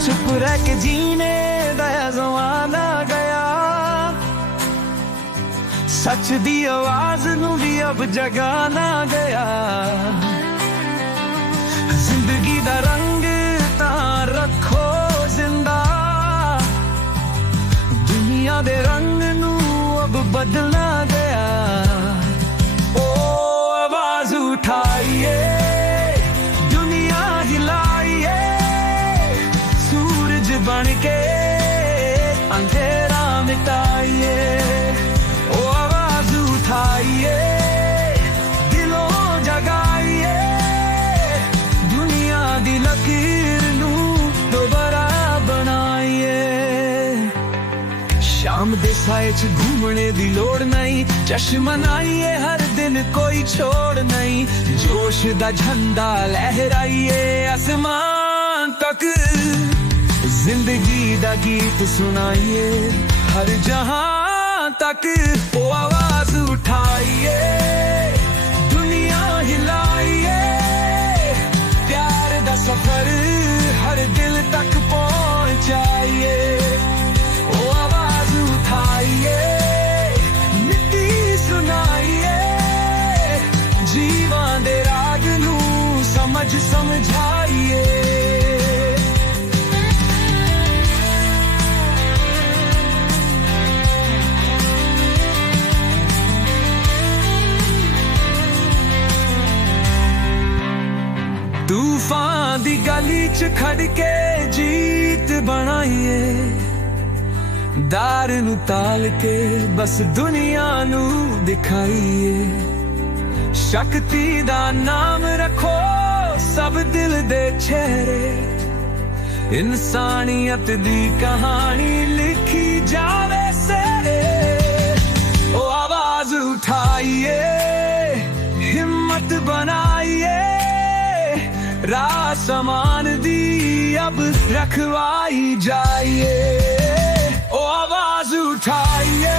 चुप रह के जीने दया जमाना गया, सच दी आवाज नू भी अब जगाना गया। जिंदगी दा रंग तां रखो जिंदा, दुनिया दे रंग नू अब बदलना गया। ओ आवाज उठाइए, दुनिया हिलाइए, सूरज बन के अंधेरा मिटाइए। ओ आवाज उठाइए, दिलों जगाइए, दुनिया दी लकीर नू दोबारा बनाइए। शाम दे साए च घूमने दी लोड़ नहीं, जश्न मनाइए हर दिन कोई छोड़ नहीं। जोश दा झंडा लहराइए आसमान तक, जिंदगी दा गीत सुनाइए हर जहां तक। ओ आवाज उठाइए, दुनिया हिलाइए, प्यार दा सफर हर दिल तक पहुंचाइए। ओ आवाज उठाइए, मिट्टी सुनाइए, जीवन दे राग नू समझाइए। तूफान दी गली च खड़ के जीत बनाइए, दार नू ताल के बस दुनिया नू दिखाइए। शक्ति दा नाम रखो सब दिल दे चेहरे, इंसानियत दी कहानी लिखी जावे से। ओ आवाज उठाइए, हिम्मत बनाइए, राह समान दी अब रखवाई जाइए। ओ आवाज उठाइए,